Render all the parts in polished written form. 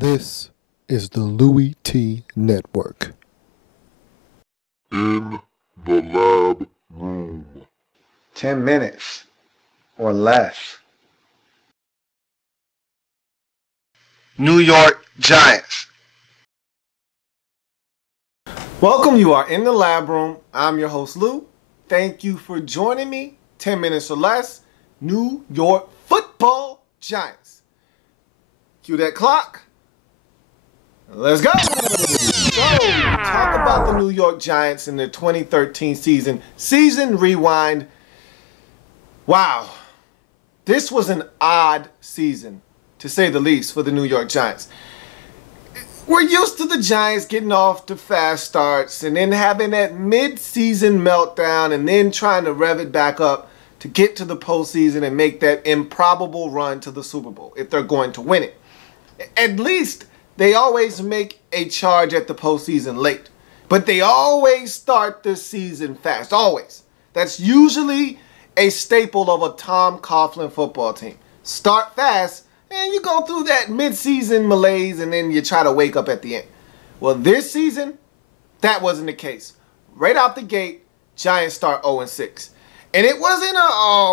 This is the Louie Tee Network. In the lab room. 10 minutes or less. New York Giants. Welcome, you are in the lab room. I'm your host, Lou. Thank you for joining me. 10 minutes or less. New York Football Giants. Cue that clock. Let's go. So, talk about the New York Giants in their 2013 season. Season rewind. Wow. This was an odd season, to say the least, for the New York Giants. We're used to the Giants getting off to fast starts and then having that mid-season meltdown and then trying to rev it back up to get to the postseason and make that improbable run to the Super Bowl if they're going to win it. At least they always make a charge at the postseason late. But they always start the season fast. Always. That's usually a staple of a Tom Coughlin football team. Start fast, and you go through that mid-season malaise, and then you try to wake up at the end. Well, this season, that wasn't the case. Right out the gate, Giants start 0-6. And it wasn't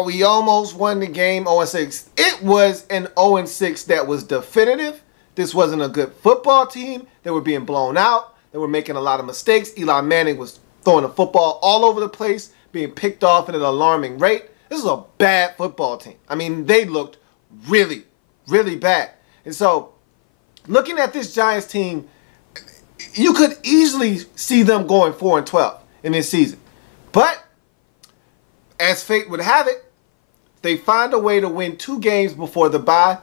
we almost won the game 0-6. It was an 0-6 that was definitive. This wasn't a good football team. They were being blown out. They were making a lot of mistakes. Eli Manning was throwing the football all over the place, being picked off at an alarming rate. This was a bad football team. I mean, they looked really, really bad. And so, looking at this Giants team, you could easily see them going 4-12 in this season. But, as fate would have it, they find a way to win 2 games before the bye,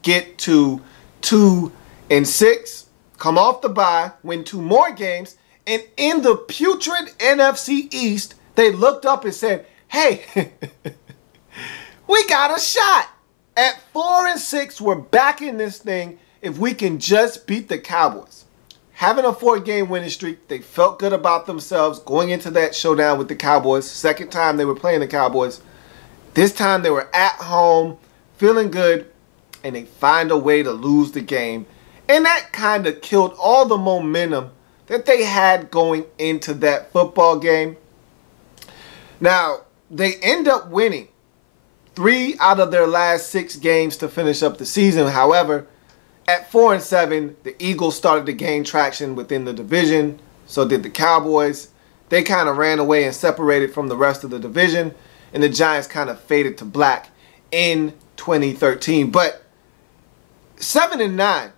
get to 2-6, come off the bye, win 2 more games, and in the putrid NFC East, they looked up and said, hey, we got a shot. At 4-6, we're back in this thing if we can just beat the Cowboys. Having a 4-game winning streak, they felt good about themselves going into that showdown with the Cowboys. Second time they were playing the Cowboys. This time they were at home, feeling good, and they find a way to lose the game. And that kind of killed all the momentum that they had going into that football game. Now, they end up winning 3 out of their last 6 games to finish up the season. However, at 4-7, the Eagles started to gain traction within the division. So did the Cowboys. They kind of ran away and separated from the rest of the division. And the Giants kind of faded to black in 2013. But 7-9,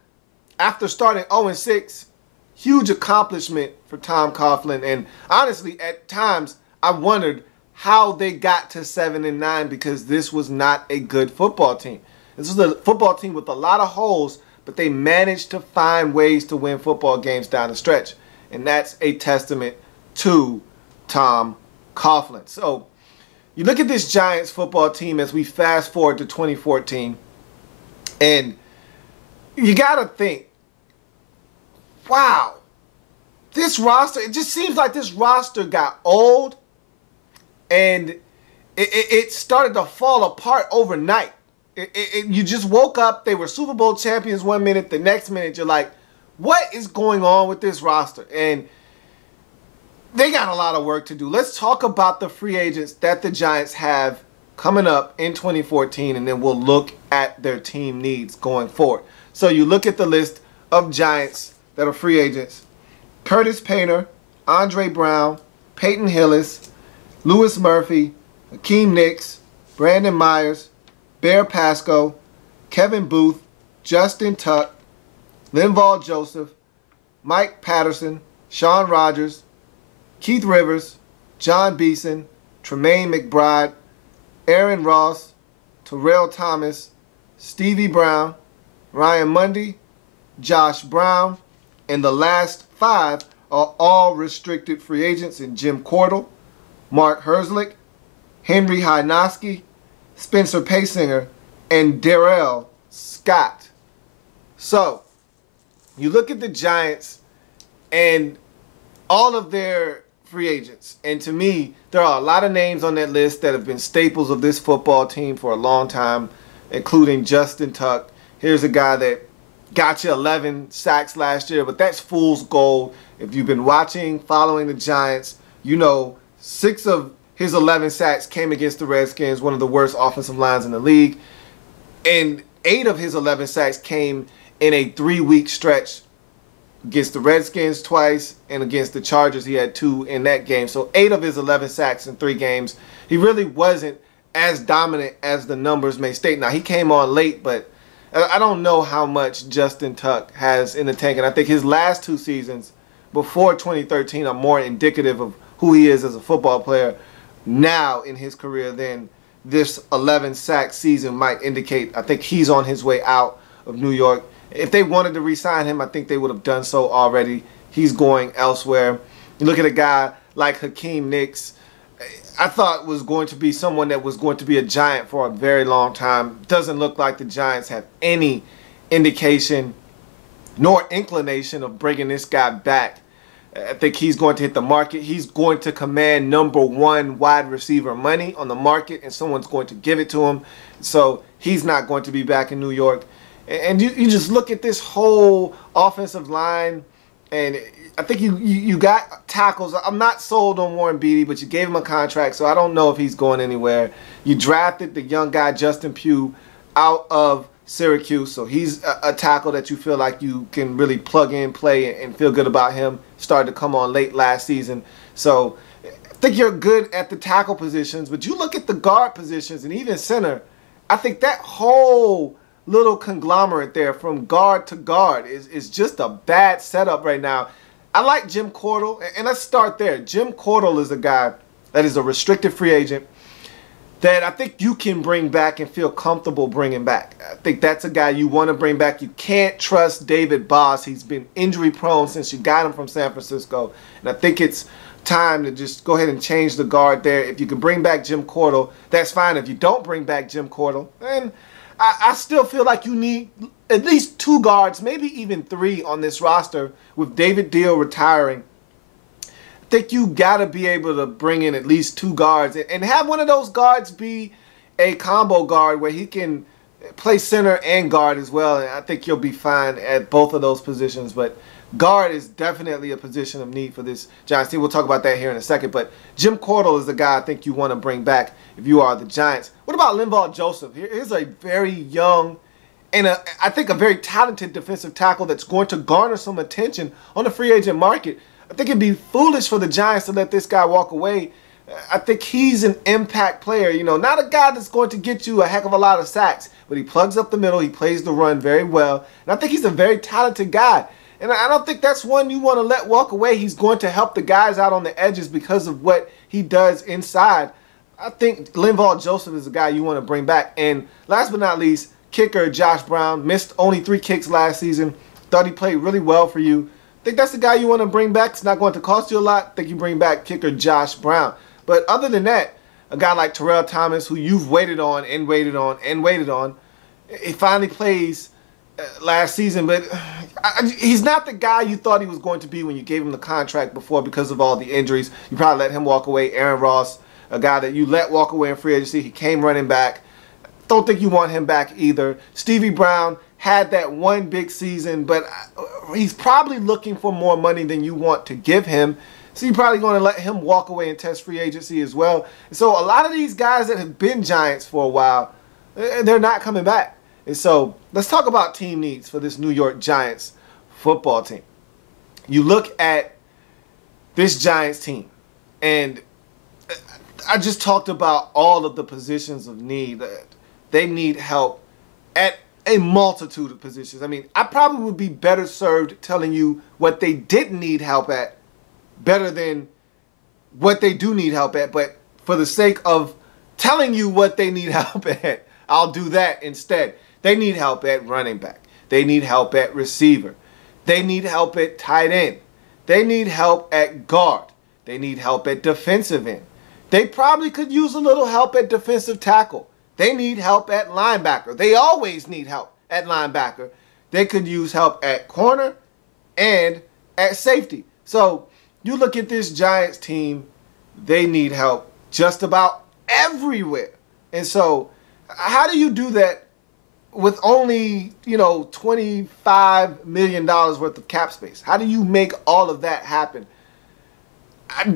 after starting 0-6, huge accomplishment for Tom Coughlin. And honestly, at times, I wondered how they got to 7-9 because this was not a good football team. This was a football team with a lot of holes, but they managed to find ways to win football games down the stretch. And that's a testament to Tom Coughlin. So you look at this Giants football team as we fast forward to 2014, and you got to think, wow, this roster, it just seems like this roster got old and it started to fall apart overnight. You just woke up, they were Super Bowl champions one minute, the next minute you're like, what is going on with this roster? And they got a lot of work to do. Let's talk about the free agents that the Giants have coming up in 2014, and then we'll look at their team needs going forward. So you look at the list of Giants that are free agents. Curtis Painter, Andre Brown, Peyton Hillis, Louis Murphy, Hakeem Nicks, Brandon Myers, Bear Pasco, Kevin Booth, Justin Tuck, Linval Joseph, Mike Patterson, Shawn Rogers, Keith Rivers, John Beeson, Tremaine McBride, Aaron Ross, Terrell Thomas, Stevie Brown, Ryan Mundy, Josh Brown, and the last 5 are all restricted free agents in Jim Cordell, Mark Herzlich, Henry Hynoski, Spencer Paysinger, and Darrell Scott. So, you look at the Giants and all of their free agents. And to me, there are a lot of names on that list that have been staples of this football team for a long time, including Justin Tuck. Here's a guy that got you 11 sacks last year, but that's fool's gold. If you've been following the Giants, you know 6 of his 11 sacks came against the Redskins, one of the worst offensive lines in the league. And 8 of his 11 sacks came in a 3-week stretch against the Redskins twice and against the Chargers. He had 2 in that game. So 8 of his 11 sacks in 3 games. He really wasn't as dominant as the numbers may state. Now, he came on late, but I don't know how much Justin Tuck has in the tank. And I think his last 2 seasons before 2013 are more indicative of who he is as a football player now in his career than this 11 sack season might indicate. I think he's on his way out of New York. If they wanted to re-sign him, I think they would have done so already. He's going elsewhere. You look at a guy like Hakeem Nicks, I thought was going to be someone that was going to be a Giant for a very long time. Doesn't look like the Giants have any indication nor inclination of bringing this guy back. I think he's going to hit the market. He's going to command #1 wide receiver money on the market, and someone's going to give it to him. So he's not going to be back in New York. And you just look at this whole offensive line, and I think you got tackles. I'm not sold on Warren Beatty, but you gave him a contract, so I don't know if he's going anywhere. You drafted the young guy, Justin Pugh, out of Syracuse, so he's a tackle that you feel like you can really plug in, play, and feel good about him. Started to come on late last season. So I think you're good at the tackle positions, but you look at the guard positions and even center, I think that whole little conglomerate there from guard to guard is just a bad setup right now. I like Jim Cordell, and let's start there. Jim Cordell is a guy that is a restricted free agent that I think you can bring back and feel comfortable bringing back. I think that's a guy you want to bring back. You can't trust David Boss. He's been injury prone since you got him from San Francisco, and I think it's time to just go ahead and change the guard there. If you can bring back Jim Cordell, that's fine. If you don't bring back Jim Cordell, then I still feel like you need at least 2 guards, maybe even 3 on this roster with David Deal retiring. I think you got to be able to bring in at least 2 guards and have one of those guards be a combo guard where he can play center and guard as well. And I think you'll be fine at both of those positions. But guard is definitely a position of need for this Giants team. We'll talk about that here in a second. But Jim Cordell is the guy I think you want to bring back if you are the Giants. What about Linval Joseph? Here's a very young and I think a very talented defensive tackle that's going to garner some attention on the free agent market. I think it'd be foolish for the Giants to let this guy walk away. I think he's an impact player, you know, not a guy that's going to get you a heck of a lot of sacks, but he plugs up the middle, he plays the run very well, and I think he's a very talented guy. And I don't think that's one you want to let walk away. He's going to help the guys out on the edges because of what he does inside. I think Linval Joseph is the guy you want to bring back. And last but not least, kicker Josh Brown missed only 3 kicks last season. Thought he played really well for you. I think that's the guy you want to bring back. It's not going to cost you a lot. I think you bring back kicker Josh Brown. But other than that, a guy like Terrell Thomas, who you've waited on and waited on and waited on, he finally plays last season, but he's not the guy you thought he was going to be when you gave him the contract before because of all the injuries. You probably let him walk away. Aaron Ross, a guy that you let walk away in free agency, he came running back. Don't think you want him back either. Stevie Brown had that one big season, but he's probably looking for more money than you want to give him. So you're probably going to let him walk away and test free agency as well. And so a lot of these guys that have been Giants for a while, they're not coming back. And so let's talk about team needs for this New York Giants football team. You look at this Giants team, and I just talked about all of the positions of need. They need help at a multitude of positions. I mean, I probably would be better served telling you what they didn't need help at better than what they do need help at. But for the sake of telling you what they need help at, I'll do that instead. They need help at running back. They need help at receiver. They need help at tight end. They need help at guard. They need help at defensive end. They probably could use a little help at defensive tackle. They need help at linebacker. They always need help at linebacker. They could use help at corner and at safety. So you look at this Giants team, they need help just about everywhere. And so how do you do that with only, $25 million worth of cap space? How do you make all of that happen?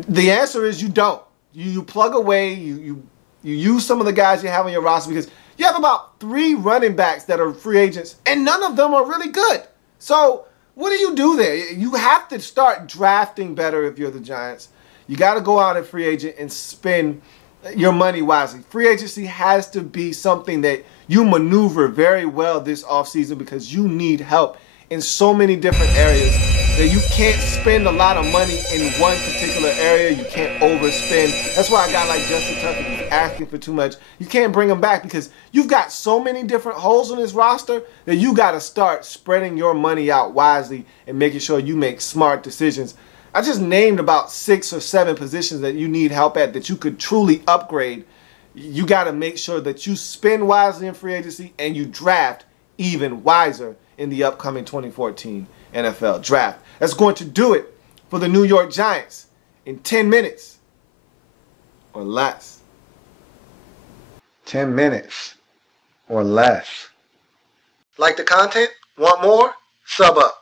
The answer is you don't. You plug away, you use some of the guys you have on your roster, because you have about 3 running backs that are free agents, and none of them are really good. So what do you do there? You have to start drafting better if you're the Giants. You got to go out at free agent and spend your money wisely. Free agency has to be something that you maneuver very well this offseason, because you need help in so many different areas that you can't spend a lot of money in one particular area. You can't overspend. That's why a guy like Justin Tucker is asking for too much. You can't bring him back because you've got so many different holes on this roster that you got to start spreading your money out wisely and making sure you make smart decisions. I just named about 6 or 7 positions that you need help at that you could truly upgrade. You got to make sure that you spend wisely in free agency and you draft even wiser in the upcoming 2014 NFL Draft. That's going to do it for the New York Giants in 10 minutes or less. 10 minutes or less. Like the content? Want more? Sub up.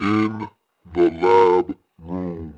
In the lab room.